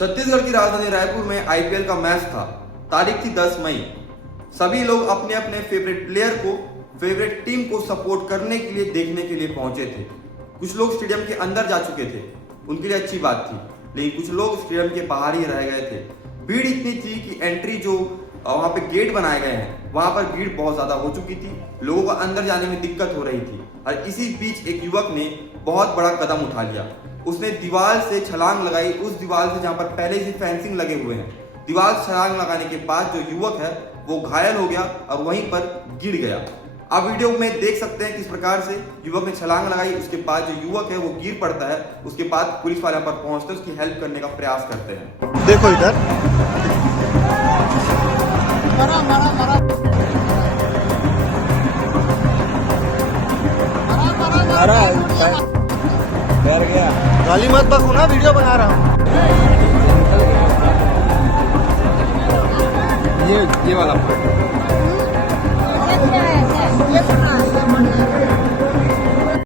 छत्तीसगढ़ की राजधानी रायपुर में आईपीएल का मैच था। तारीख थी 10 मई। सभी लोग अपने अपने फेवरेट प्लेयर को, फेवरेट टीम को सपोर्ट करने के लिए, देखने के लिए पहुंचे थे। कुछ लोग स्टेडियम के अंदर जा चुके थे, उनके लिए अच्छी बात थी, लेकिन कुछ लोग स्टेडियम के बाहर ही रह गए थे। भीड़ इतनी थी कि एंट्री जो वहां पे गेट बनाए गए हैं, वहां पर भीड़ बहुत ज्यादा हो चुकी थी। लोगों को अंदर जाने में दिक्कत हो रही थी और इसी बीच एक युवक ने बहुत बड़ा कदम उठा लिया। उसने दीवार से छलांग लगाई, उस दीवार से जहां पर पहले से फेंसिंग लगे हुए हैं। दीवार से छलांग लगाने के बाद जो युवक है वो घायल हो गया और वहीं पर गिर गया। आप वीडियो में देख सकते हैं किस प्रकार से युवक ने छलांग लगाई। उसके बाद जो युवक है वो गिर पड़ता है। उसके बाद पुलिस वाले पर पहुंचते हैं, उसकी हेल्प करने का प्रयास करते हैं। देखो इधर डर गया। गाली मत बकू ना, वीडियो बना रहा हूँ। ये वाला